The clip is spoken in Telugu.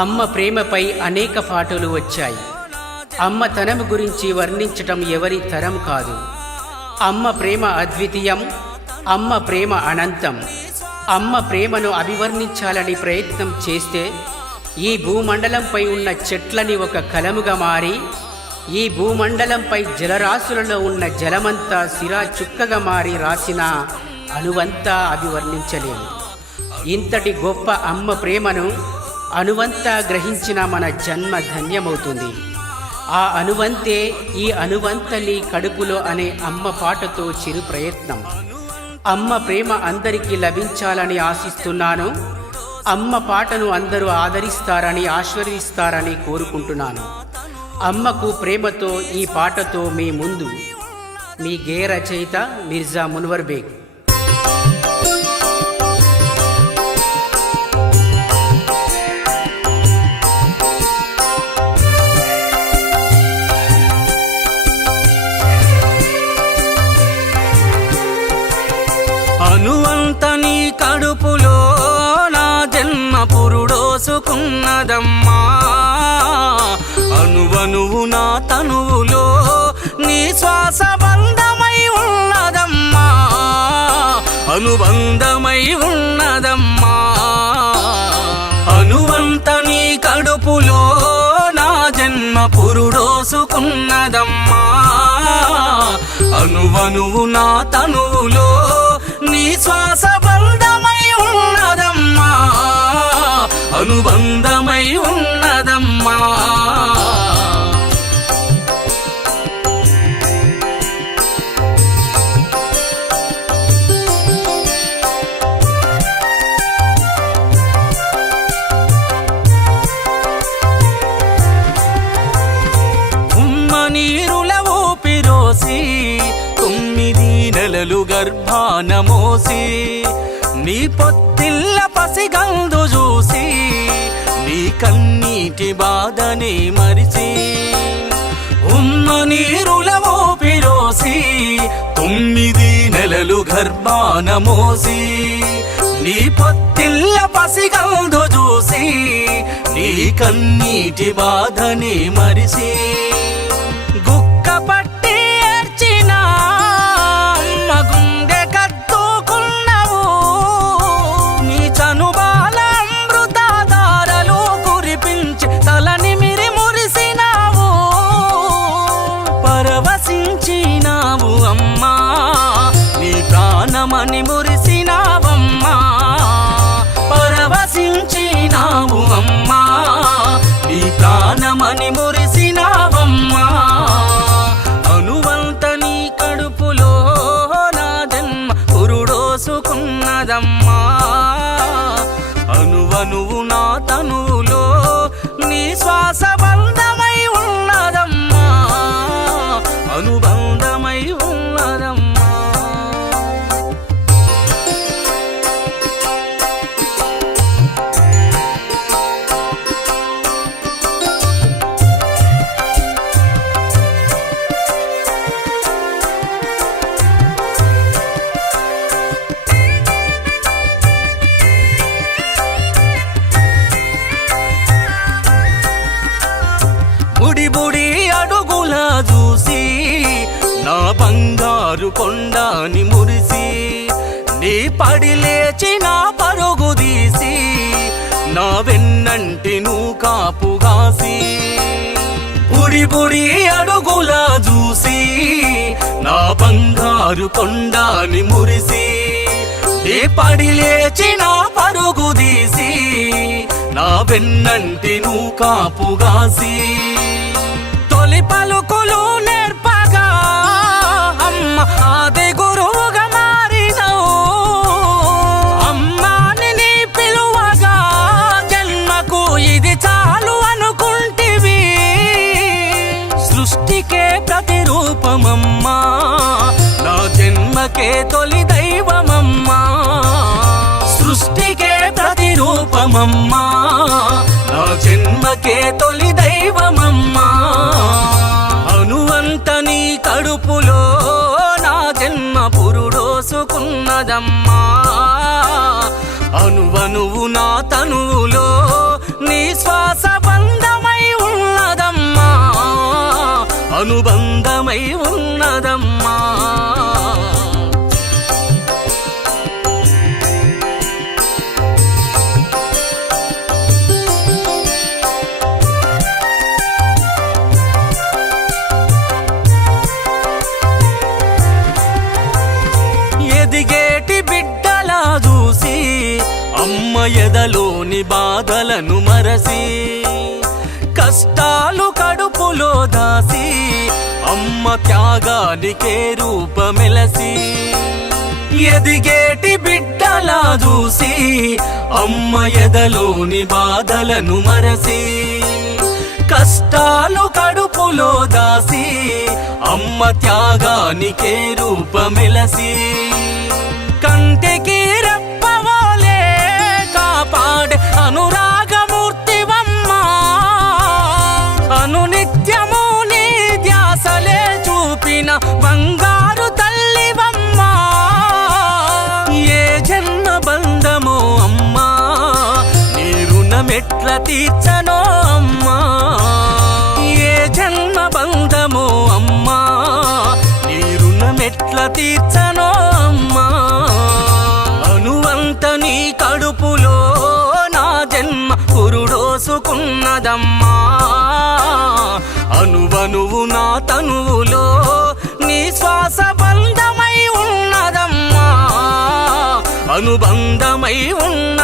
అమ్మ ప్రేమపై అనేక పాటలు వచ్చాయి. అమ్మ తనం గురించి వర్ణించటం ఎవరి తరం కాదు. అమ్మ ప్రేమ అద్వితీయం, అమ్మ ప్రేమ అనంతం. అమ్మ ప్రేమను అభివర్ణించాలని ప్రయత్నం చేస్తే ఈ భూమండలంపై ఉన్న చెట్లని ఒక కలముగా మారి, ఈ భూమండలంపై జలరాశులలో ఉన్న జలమంతా సిరా చుక్కగా మారి రాసిన అణువంతా అభివర్ణించలేము. ఇంతటి గొప్ప అమ్మ ప్రేమను అణువంతా గ్రహించిన మన జన్మ ధన్యమవుతుంది. ఆ అణువంతే ఈ అణువంతలి కడుపులో అనే అమ్మ పాటతో చిరు ప్రయత్నం. అమ్మ ప్రేమ అందరికీ లభించాలని ఆశిస్తున్నాను. అమ్మ పాటను అందరూ ఆదరిస్తారని ఆశీర్వదిస్తారని కోరుకుంటున్నాను. అమ్మకు ప్రేమతో ఈ పాటతో మీ ముందు మీ గేయ రచయిత మిర్జా మున్వర్ బేగ్. అనువంత నీ కడుపులో నా జన్మ పురుడోసుకున్నదమ్మా. అనువనువు నా తనువులో నీ శ్వాస బంధమై ఉన్నదమ్మా. అనుబంధమై ఉన్నదమ్మా. అనువంత నీ కడుపులో నా జన్మ పురుడోసుకున్నదమ్మా. అనువనువు నా తనువులో నీ శ్వాస బంధమై ఉన్నదమ్మా. అనుబంధమై ఉన్నదమ్మా. ఉమ్మ నీరుల ఊపిరోసి 9 నెలలు గర్భాన మోసి నీ పొత్తిల్ల పసిగందు చూసి నీ కన్నీటి బాధని మరిచి. ఉమ్మ నీరుల ఊపిరోసి 9 నెలలు గర్భాన మోసి నీ పొత్తిల్ల పసిగందు చూసి నీ కన్నీటి బాధని మరిచి. గుక్క పట్టి ఏడ్చిన గుండె కత్తుకున్నావు. నీ చనుబాల అమృతాధారలు కురిపించి తలనిమిరి మురిసినావు. పరవశించినావు అమ్మా, నీ ప్రాణమని మురిసినావమ్మా. పరవశించినావు అమ్మా, నీ ప్రాణమని మురిసినావమ్మా. అనువంత నీ కడుపులో నా జన్మ పురుడోసుకున్నదమ్మా. అనువనువు నా తనువులో నీ శ్వాస బంధమై ఉన్నదమ్మా. అనుబంధమై ఉన్నదమ్మా. బుడి బుడి అడుగుల చూసి నా బంగారు కొండని మురిసి నీ పడి లేచి నా పరుగు తీసి నా వెన్నంటి నువ్వు కాపుగాసి. బుడి బుడి అడుగుల చూసి నా బంగారు కొండని మురిసి నీ పడి లేచి నా పరుగు తీసి నా వెన్నంటి నువ్వు కాపుగాసి. తొలి పలుకులు నేర్పగా అమ్మ ఆది గురువుగా మారినవు. అమ్మాని నీ పిలువగా జన్మకు ఇది చాలు అనుకుంటివి. సృష్టికే ప్రతిరూపమమ్మా, నా జన్మకే తొలి దైవమమ్మా. సృష్టికే ప్రతిరూపమమ్మా, నా జన్మకే తొలి దైవమమ్మా. అనువంత నీ కడుపులో నా జన్మ పురుడోసుకున్నదమ్మా. అనువనువు నా తనువులో నీ శ్వాస అనుబంధమై ఉన్నదమ్మా. ఎదిగేటి బిడ్డలా చూసి అమ్మ ఎదలోని బాధలను మరసి, కష్టాలు కడుపులో దాసి అమ్మ త్యాగానికే రూపమెలసి. ఎదిగేటి బిడ్డలా చూసి అమ్మ ఎదలోని బాధలను మరసి, కష్టాలు కడుపులో దాసి అమ్మ త్యాగానికే రూపమెలసి. కంటికి రెప్పవలే కాపాడే అనురాగమూర్తివమ్మా, అనునిత్యము నీ ధ్యాసలే చూపిన బంగారు తల్లివమ్మా. ఏ జన్మ బంధమో అమ్మా, నీ రుణమెట్ల తీర్చనో అమ్మా. ఏ జన్మ బంధమో అమ్మా, నీ రుణమెట్ల తీర్చనో అమ్మా. అనువంత నీ కడుపులో నా జన్మ పురుడోసుకున్నదమ్మా. అనువనువు నా తనువులో నీ శ్వాస బంధమై ఉన్నదమ్మా, అనుబంధమై ఉన్న